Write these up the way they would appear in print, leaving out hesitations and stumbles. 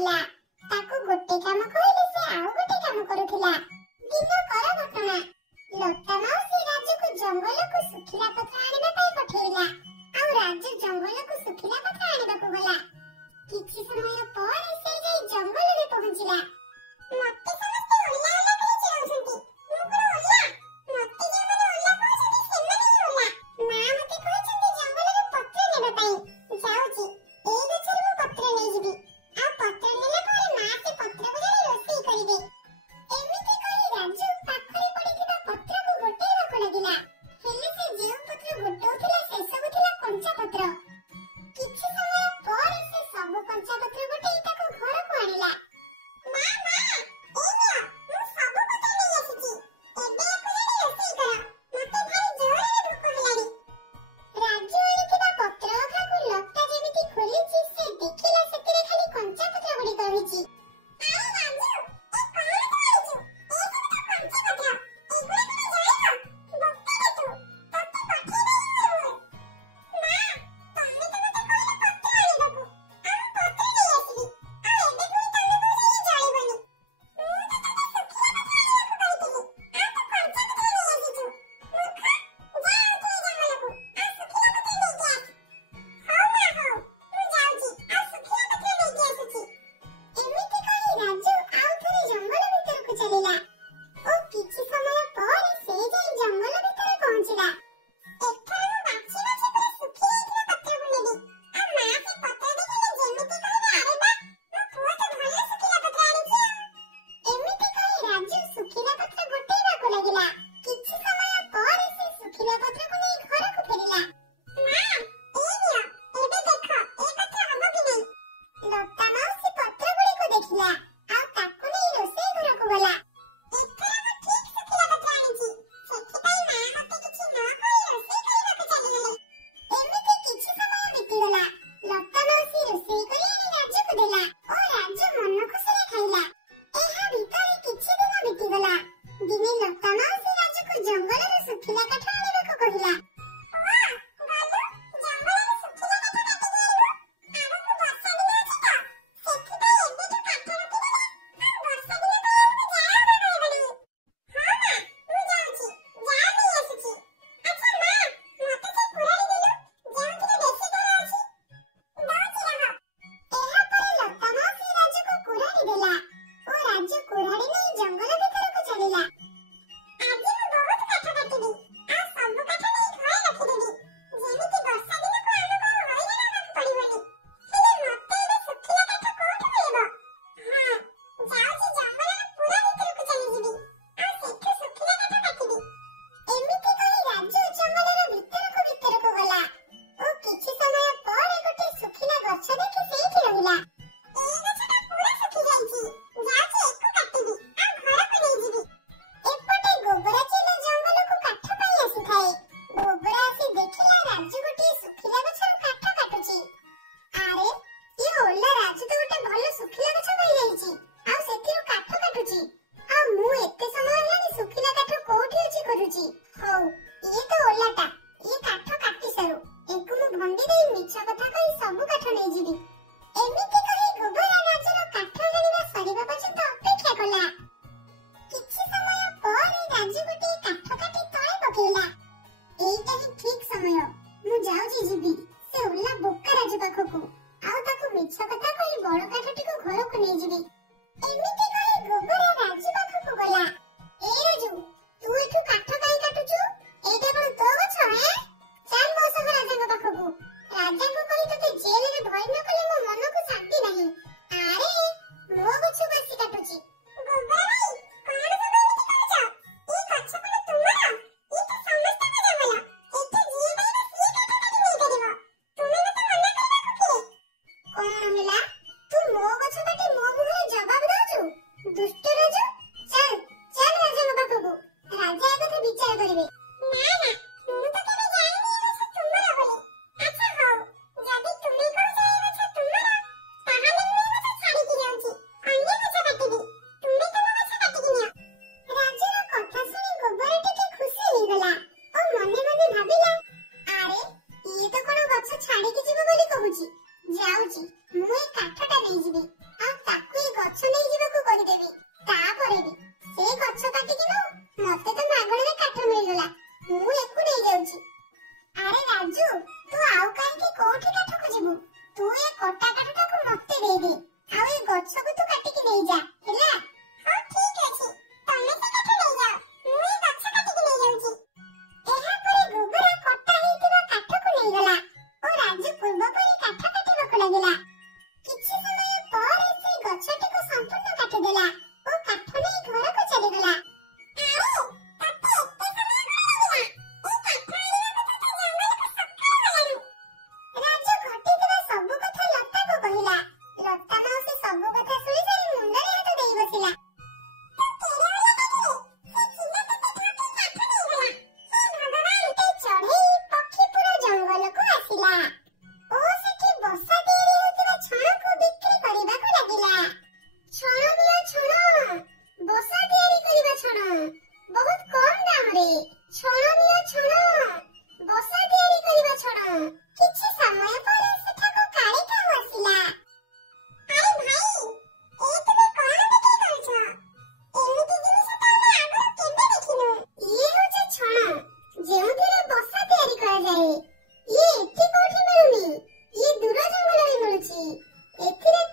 होला। ताकू गोटे काम कहले से आउ गोटे काम करूथिला। दिनो कर घटना लता माउसी राजू को जंगल को सुखिला पत्र आनिबा पई पठेइला। आउ राजू जंगल को सुखिला पत्र आनिबा को गला। किछि समय पर से जाई जंगल रे पहुंचिला। मत्ते समस्त ओला ओला कहि चिरौछंती। मु पुरा ओला मत्ते जंगल ओला कहछंती सेमने ओला। ना मते कहछंती जंगल रे पत्र नेबा पई। जाउची एई गछरे मु पत्र नै जिबी। आ पत्र नेला ପରେ ମା ସେ ପତ୍ରକୁ ଯାଇ ରୋଷେଇ କରିବେ। ଏମିତି କହି ରାଜୁ ପାଖରେ ପଡ଼ିଥିବା ପତ୍ରକୁ ଗୋଟେଇବାକୁ ଲାଗିଲା। ହେଲେ ସେ ଯେଉଁ ପତ୍ର ଗୋଟଉଥିଲା ସେ ସବୁ ଥିଲା କଞ୍ଚା ପତ୍ର। କିଛି ସମୟ ପରେ ସେ ସବୁ କଞ୍ଚା ପତ୍ର ଗୋଟେଇ ତାକୁ ଘରକୁ ଆଣିଲା। ମା ମା ଏଇ ନିଅ ମୁଁ ସବୁ ପତ୍ର ନେଇ ଆସିଛି। ଏବେ ୟାକୁ ଯାଇ ରୋଷେଇ କର। ମତେ ଭାରି ଜୋରରେ ଭୋକ ହେଲାଣି। ରାଜୁ ଆଣିଥିବା ପତ୍ର ଅଖାକୁ ଲତା ଯେମିତି ଖୋଲିଛି ସେ ଦେଖିଲା ସେଥିରେ ଖାଲି କଞ୍ଚା ପତ୍ର ଗୁଡ଼ିକ ରହିଛି। ଆରେ ରାଜୁ ଏ କଣ ତୁ ଆଣିଛୁ? ଏ ସବୁ ତ କଞ୍ଚା ପତ୍ର। ଏଗୁଡ଼ା କଣ ଜାଣିନ? ବକ୍ତାଟା ତୁ ତତେ ପଠେଇ ଦେଇ ମୁଁ। ମା ତମେ ତ ମତେ କହିଲ ପତ୍ର ଆଣିବାକୁ। ଆଉ ମୁଁ ପତ୍ର ନେଇ ଆସିଲି। ଆଉ ଏବେ ପୁଣି ତମେ କହୁଛ ଇଏ ଜଳିବନି। ମୁଁ ତ ତତେ ଶୁଖିଲା ପତ୍ର ଆଣିବାକୁ କହିଥିଲି। ଆଉ ତୁ କଞ୍ଚା ପତ୍ର ନେଇ ଆସିଛୁ। ମୂର୍ଖ ଯା ଆଣିକି ଏ ଜଙ୍ଗଲକୁ। ଆଉ ଶୁଖିଲା ପତ୍ର ନେଇକି ଆସ। ହଉ ମା ହଉ ମୁଁ ଯାଉଛି ଆଉ ଶୁଖିଲା ପତ୍ର ନେଇକି ଆସୁଛି। ଏମିତି କହି ରାଜୁ ଆଉ ଥରେ ଜଙ୍ଗଲ ଭିତରକୁ ଚାଲିଲା। ଓ କିଛି ସମୟ ପରେ ସେ ଯାଇ ଜଙ୍ଗଲ ଭିତରେ ପହଞ୍ଚିଲା। ଏଥର ମୁଁ ବାଛି ବାଛି ପୁରା ଶୁଖି ଯାଇଥିବା ପତ୍ରକୁ ନେବି। ଆଉ ମା ସେ ପତ୍ର ଦେଖିଲେ ଯେମିତି କହିବେ ଆରେ ବା ମୋ ପୁଅ ତ ଭଲ ଶୁଖିଲା ପତ୍ର ଆଣିଛି ଆଉ। ଏମିତି କହି ରାଜୁ ଶୁଖିଲା ପତ୍ର ଗୋଟେଇବାକୁ ଲାଗିଲା। କିଛି ସମୟ ପରେ ସେ ଶୁଖିଲା ପତ୍ରକୁ ନେଇ ଘରକୁ ଫେରିଲା। ମା ଏଇ ନିଅ ଏବେ ଦେଖ ଏ ପତ୍ର ହବ କି ନାହିଁ। ଲତା ମାଉସୀ ପତ୍ର ଗୁଡ଼ିକୁ ଦେଖିଲା ଆଉ ତାକୁ ନେଇ ରୋଷେଇ ଘରକୁ ଗଲା। ଏଥର ମୁଁ ଠିକ୍ ଶୁଖିଲା ପତ୍ର ଆଣିଛି। ସେଥିପାଇଁ ମା ମତେ କିଛି ନ କହି ରୋଷେଇ କରିବାକୁ ଚାଲିଗଲେ। ଏମିତି କିଛି ସମୟ ବିତିଗଲା। ଲତା ମାଉସୀ ରୋଷେଇ କରି ଆଣି ରାଜୁକୁ ଦେଲା ଓ ରାଜୁ ମନ ଖୁସିରେ ଖାଇଲା। ଏହା ଭିତରେ କିଛି ଦିନ ବିତିଗଲା। ଦିନେ ଲତା ମାଉସୀ ରାଜୁକୁ ଜଙ୍ଗଲରୁ ଶୁଖିଲା କାଠ ଆଣିବାକୁ କହିଲା। ପୁଅ ଗଲୁ ଜଙ୍ଗଲରୁ ଶୁଖିଲା କାଠ କାଟିକି ଆଣିବୁ। ଆଗକୁ ବର୍ଷା ଦିନ ଅଛି ତ ସେଥିପାଇଁ ଏବେଠୁ କାଠ ରଖିଦେଲେ ଆଉ ବର୍ଷା ଦିନ ପାଇଁ ଆମକୁ ଜାଳ ଅଭାବ ହେବ ନାହିଁ। ହଁ ମା ମୁଁ ଯାଉଛି ଜାଳ ନେଇ ଆସୁଛି। ଆଚ୍ଛା ମା ମତେ ସେ କୁରାଢ଼ୀ ଦେଲୁ ଯେଉଁଥିରେ ବେଶୀ ତାର ଅଛି। ଦଉଛି ରହ। ଏହା ପରେ ଲତା ମାଉସୀ ରାଜୁକୁ କୁରାଢ଼ୀ ଦେଲା ଓ ରାଜୁ କୁରାଢ଼ୀ ନେଇ ଜଙ୍ଗଲ ଭିତରକୁ ଚାଲିଲା। ଆଜି ମୁଁ ବହୁତ କାଠ କାଟିବି ଆଉ ସବୁ କାଠ ନେଇ ଘରେ ରଖିଦେବି। ଯେମିତି ବର୍ଷା ଦିନକୁ ଆମକୁ ଆଉ ହଇରାଣ ହେବାକୁ ପଡ଼ିବନି। ହେଲେ ମତେ ଏବେ ଶୁଖିଲା କାଠ କୋଉଠୁ ମିଳିବ? ହଁ ଯାଉଛି ଜଙ୍ଗଲର ପୁରା ଭିତରକୁ ଚାଲିଯିବି ଆଉ ସେଠୁ ଶୁଖିଲା କାଠ କାଟିବି। ଏମିତି କହି ରାଜୁ ଜଙ୍ଗଲର ଭିତରକୁ ଗଲା ଓ କିଛି ସମୟ ପରେ ଗୋଟେ ଶୁଖିଲା ଗଛ ଦେଖି ସେଇଠି ରହିଲା। ଏଇ ଗଛଟା ପୁରା ଶୁଖି ଯାଇଛି। ଯାଉଛି ଏକୁ କାଟିବି ଆଉ ଘରକୁ ନେଇଯିବି। ଏପଟେ ଗୋବରା ଚିଲ ଜଙ୍ଗଲକୁ କାଠ ପାଇଁ ଆସିଥାଏ। ଗୋବରା ଆସି ଦେଖିଲା ରାଜୁ ଗୋଟିଏ ଶୁଖିଲା ଗଛରୁ କାଠ କାଟୁଛି। ଆରେ ଇଏ ଓଲା ରାଜୁ ତ ଗୋଟେ ଭଲ ଶୁଖିଲା ଗଛ ପାଇଯାଇଛି ଆଉ ସେଥିରୁ କାଠ କାଟୁଛି। ଆଉ ମୁଁ ଏତେ ସମୟ ହେଲାଣି ଶୁଖିଲା କାଠ କୋଉଠି ଅଛି ଖୋଜୁଛି। ହଉ ଇଏ ତ ଓଲାଟା ଇଏ କାଠ କାଟି ସାରୁ। ଏକୁ ମୁଁ ଭଣ୍ଡି ଦେଇ ମିଛ କଥା କହି ସବୁ କାଠ ନେଇଯିବି। ଏମିତି କହି ଗୋବରା ରାଜୁର କାଠ ହାଣିବା ସରିବା ପର୍ଯ୍ୟନ୍ତ ଅପେକ୍ଷା କଲା। କିଛି ସମୟ ପରେ ରାଜୁ ଗୋଟିଏ କାଠ କାଟି ତଳେ ପକେଇଲା। ଏଇଟା ହିଁ ଠିକ୍ ସମୟ। ମୁଁ ଯାଉଛି ଯିବି ସେ ଓଲା ବୋକା ରାଜୁ ପାଖକୁ ଆଉ ତାକୁ ମିଛ କଥା କହି ବଡ଼ କାଠଟିକୁ ଘରକୁ ନେଇଯିବି। ଏମିତି କହି ଗୋବରା ରାଜୁ ପାଖକୁ ଗଲା। ଏ ରାଜୁ ତୁ ଏଠୁ କାଠ କାହିଁ କାଟୁଛୁ? ଏଇଟା କଣ ତୋ ଗଛ? ଚାଲ ମୋ ସହ ରାଜାଙ୍କ ପାଖକୁ। ରାଜାଙ୍କୁ କହି ତତେ ଜେଲରେ ଭରି ନ କଲେ ମୋ ମନକୁ ଶାନ୍ତି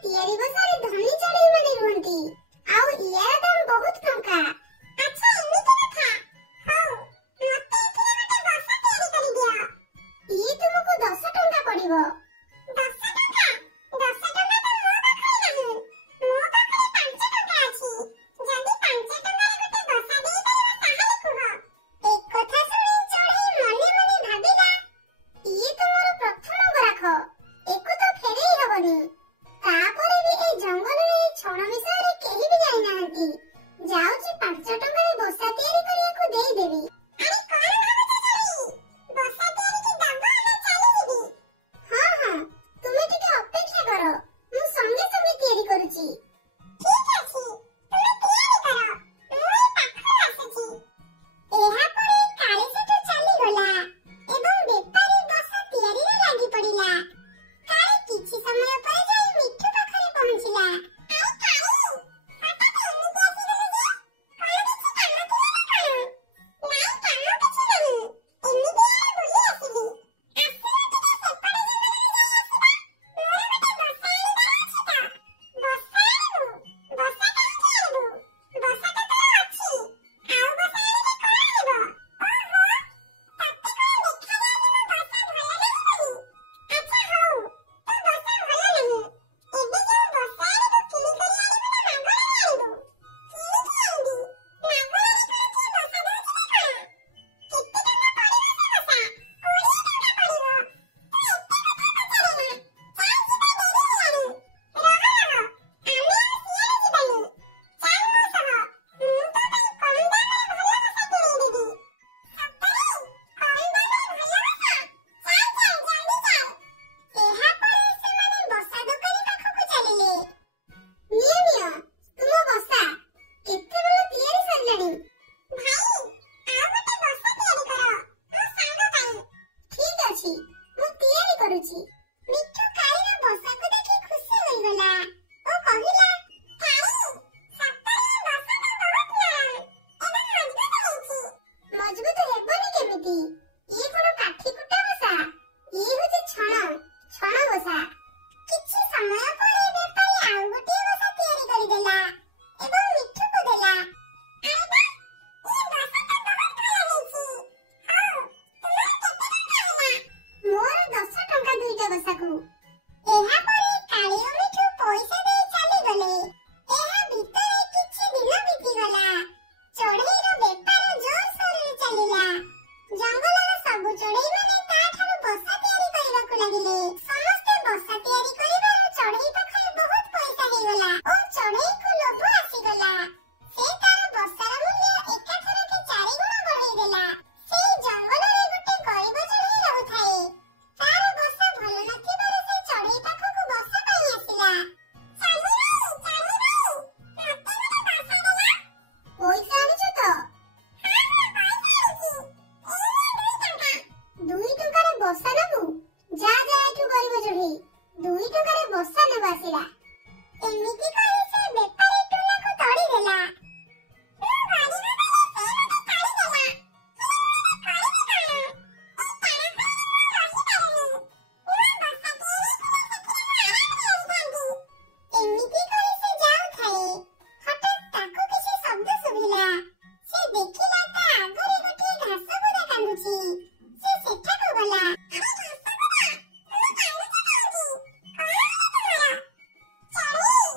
ତିଆରି ବସାରେ ଧନୀ ଚଢେଇ ମାନେ ରୁହନ୍ତି ଆଉ ଇଆର ଦାମ ବହୁତ ଟଙ୍କା। ଆଚ୍ଛା ଏମିତି କଥା। ହଉ ମତେ ଏଥିରେ ଗୋଟେ ବସା ତିଆରି କରିଦିଅ। ଇଏ ତୁମକୁ 10 ଟଙ୍କା ପଡିବ। 10 ଟଙ୍କା? 10 ଟଙ୍କା ତ ମୋ ପାଖରେ ନାହିଁ। ମୋ ପାଖରେ 5 ଟଙ୍କା ଅଛି। ଯଦି 5 ଟଙ୍କାରେ ଗୋଟେ ବସା ଦେଇପାରିବ ତାହେଲେ କୁହ। ଏକଥା ଶୁଣି ଚଢେଇ ମନେ ମନେ ଭାବିଲା, ଇଏ ତ ମୋର ପ୍ରଥମ ଗରାଖ, ଏକୁ ତ ଫେରେଇ ହବନି। ତାପରେ ବି ଏ ଜଙ୍ଗଲରେ ଏ ଛଣ ବିଷୟରେ କେହି ବି ଜାଣିନାହାନ୍ତି। ଯାଉଛି 5 ଟଙ୍କାରେ ବସା ତିଆରି କରିବାକୁ ଦେଇଦେବି। ଆରେ କଣ ଭାବୁଛ ଚଢେଇ? ବସା ତିଆରିକି ଦବ ନା ଚାଲିଯିବି? ହଁ ହଁ, ତୁମେ ଟିକେ ଅପେକ୍ଷା କର, ମୁଁ ସଙ୍ଗେ ସଙ୍ଗେ ତିଆରି କରୁଛି। ଠିକ ଅଛି, ତୁମେ ତିଆରି କର, ମୁଁ ଏଇ ପାଖରୁ ଆସୁଛି। ଏହାପରେ କାଳି ସେଠୁ ଚାଲିଗଲା ଏବଂ ବେପାରୀ ବସା ତିଆରିରେ ଲାଗି ପଡିଲା। କାଳି କିଛି ସମୟ ପରେ ଯାଇ ମିଠୁ ପାଖରେ ପହଞ୍ଚିଲା। ଆରେ କାଳି, ହଠାତ୍ ଏମିତି ଆସିଗଲୁ ଯେ? କଣ କିଛି କାମ ଥିଲା ନା କଣ? ନାଇଁ କାମ କିଛି ନାହିଁ, ଏମିତି ଆଡ଼େ ବୁଲି ଆସିଲି। ଆସୁନ ଟିକେ ସେପଟ ଜଙ୍ଗଲରେ ଯାଇ ଆସିବା। ମୋର ଗୋଟେ ବସା ଆଣିବାର ଅଛି ତ। ବସା ଆଣିବୁ? ବସା କାହିଁକି ଆଣିବୁ? ବସା ତ ତୋର ଅଛି। ଆଉ ବସା ଆଣିଲେ କଣ ହେବ? ଓହୋ, ତତେ କଣ ଦେଖାଯାଉନି ମୋ ବସା ଭଲ ନାହିଁ ବୋଲି? ଆଚ୍ଛା ହଉ, ତୋ ବସା ଭଲ ନାହିଁ। ଏବେ ଯୋଉ ବସା ଆଣିବୁ କିଣି କରି ଆଣିବୁ ନା ମାଗଣାରେ ଆଣିବୁ? କିଣିକି ଆଣିବି। ମାଗଣାରେ କଣ କିଏ ବସା ଦଉଛି ନା କଣ? କେତେ ଟଙ୍କା ପଡିବ ସେ ବସା? 20 ଟଙ୍କା ପଡିବ। ତୁ ଏତେ କଥା ପଚାରେନା। ଚାଲ ଯିବା, ଡେରି ହେଲାଣି। ରହ ରହ, ଆମେ ଆଉ ସିଆଡେ ଯିବାନି। ଚାଲ ମୋ ସହ, ମୁଁ ତୋ ପାଇଁ କମ୍ ଦାମରେ ଭଲ ବସା କିଣେଇ ଦେବି। ସତରେ? କମ୍ ଦାମରେ ଭଲ ବସା? ଚାଲ ଚାଲ, ଜଲ୍ଦି ଚାଲ। ଏହାପରେ ସେମାନେ ବସା ଦୋକାନୀ ପାଖକୁ ଚାଲିଲେ। ନିଅ ନିଅ, ତୁମ ବସା। କେତେବେଳୁ ତିଆରି ସରିଲାଣି। ଭାଇ, ଆଉ ଗୋଟେ ବସା ତିଆରି କର, ମୋ ସାଙ୍ଗ ପାଇଁ। ଠିକ ଅଛି, ମୁଁ ତିଆରି କରୁଛି। ମିଠୁ କାଳିର ବସାକୁ ଦେଖି ଖୁସି ହୋଇଗଲା ଓ କହିଲା, କାଳି, ସତରେ ଏ ବସା ତ ବହୁତ ନରମ ଏବଂ ମଜବୁତ ହେଇଛି। ମଜବୁତ ହେବନି କେମିତି? ଇଏ କଣ କାଠି କୁଟା ବସା? ଇଏ ହଉଛି ଛଣ ବସା। କିଛି ସମୟ ପରେ ବେପାରୀ ଆଉ ଗୋଟିଏ ବସା ତିଆରି କରିଦେଲା ଏବଂ ମିଠୁକୁ ଦେଲା। ଆରେ ବାଃ, ଏ ବସା ତ ବହୁତ ଭଲ ହେଇଛି। ହଉ, ତୁମର କେତେ ଟଙ୍କା ହେଲା? ମୋର 10 ଟଙ୍କା ଦୁଇଟା ବସାକୁ। ଏହାପରେ କାଳି ଓ ମିଠୁ ପଇସା ଦେଇ ଚାଲିଗଲେ। ଏହା ଭିତରେ କିଛି ଦିନ ବିତିଗଲା। ଚଢେଇର ବେପାର ଜୋରସୋରରେ ଚାଲିଲା। ଜଙ୍ଗଲର ସବୁ ଚଢେଇମାନେ ତାଠାରୁ ବସା ତିଆରି କରିବାକୁ ଲାଗିଲେ। ସମସ୍ତେ ବସା ତିଆରି କରିବାରୁ ଚଢେଇ ପାଖରେ ବହୁତ ପଇସା ହେଇଗଲା ଓ ଚଢେଇକୁ ଲୋଭ ଆସିଗଲା। ସେ ତାର ବସାର ମୂଲ୍ୟ ଏକାଥରକେ 4 ଗୁଣ ବଢେଇଦେଲା। ସେଇ ଜଙ୍ଗଲରେ ଗୋଟେ ଗରିବ ଚଢେଇ ରହୁଥାଏ। ତାର ବସା ଭଲ ନଥିବାରୁ ସେ ଚଢେଇ ପାଖକୁ ବସା ପାଇଁ ଆସିଲା। ଚାଲି ଭାଇ, ଚାଲି ଭାଇ, ମତେ ଗୋଟେ ବସା ଦେଲ। ପଇସା ଆଣିଛୁ ତ? ହଁ ହଁ, ପଇସା ଆଣିଛି। ଏଇ ନିଅ 2 ଟଙ୍କା। 2 ଟଙ୍କାରେ ବସା ନେବୁ? ଯା ଯା ଏଠୁ ଗରିବ ଚଢେଇ, 2 ଟଙ୍କାରେ ବସା ନେବା ଆସିଲା। ଏମିତି କହି ସେ ବେପାରୀ ଟୁନାକୁ ତଡ଼ିଦେଲା। ମୁଁ ଗରିବ ବୋଲି ସେ ମତେ ତଡ଼ିଦେଲା। ହେଲେ ମୁଁ ଏବେ କରିବି କଣ? ଏଇ ତଡ଼କରେ ମୁଁ ରହିପାରୁନି। ନୂଆ ବସା ତିଆରି ହେଇଥିଲେ ସେଥିରେ ମୁଁ ଆରାମରେ ରହିଥାନ୍ତି। ଏମିତି କହି ସେ ଯାଉଥାଏ, ହଠାତ୍ ତାକୁ କିଛି ଶବ୍ଦ ଶୁଭିଲା। ସେ ଦେଖିଲା ତା ଆଗରେ ଗୋଟିଏ ଘାସବୁଦା କାନ୍ଦୁଛି। ସେ ସେଠାକୁ ଗଲା। ଆରେ ଘାସବୁଦା, ତୁମେ କାନ୍ଦୁଛ କାହିଁକି? କଣ ହେଲା ତୁମର? ଚଢେଇ,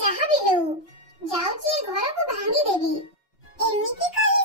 ଯାହା ବି ହେଉ ଯାଉଛି ଏ ଘରକୁ ଭାଙ୍ଗିଦେବି। ଏମିତି କହି